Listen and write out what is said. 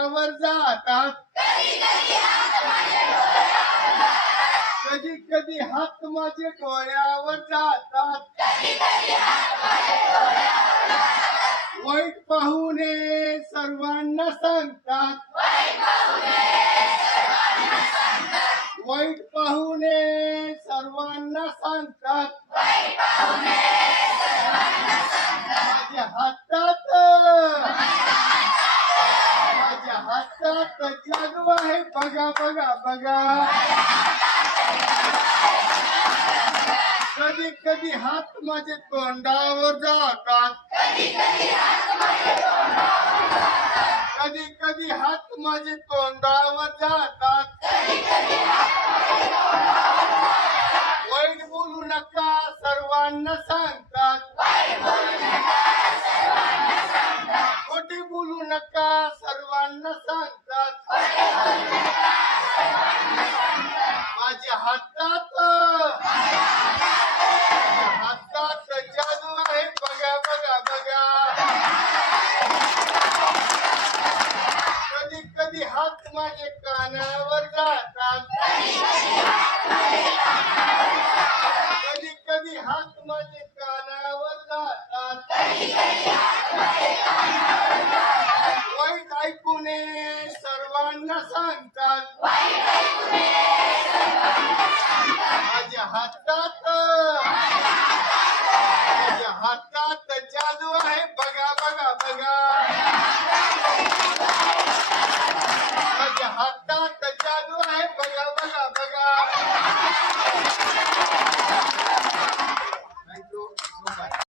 डोळ्यावर जातात, कधी कधी हात माझे डोळ्यावर जातात, वाईट पाहुणे सर्वांना सांगतात, वाईट पाहुणे सर्वांना सांगतात, माझ्या हातात जादू आहे बघा बघा बघा, कधी कधी हात माझे तोंडावर जातात, कधी कधी हात माझे तोंडावर जातात, वाईट बोलू नका सर्वांना सांगतात, खोटी बोलू नका सर्वांना सांगतात, माझ्या हातात जादू आहे बघा बघा बघा, कधी कधी हात माझे कानावर जातात, कधी कधी हात माझे कानावर जातात, वाईट ऐकू नये सर्वांना सांगतात, माझ्या हातात जादू आहे बघा बघा बघा, माझ्या हातात जादू आहे बघा बघा बघा.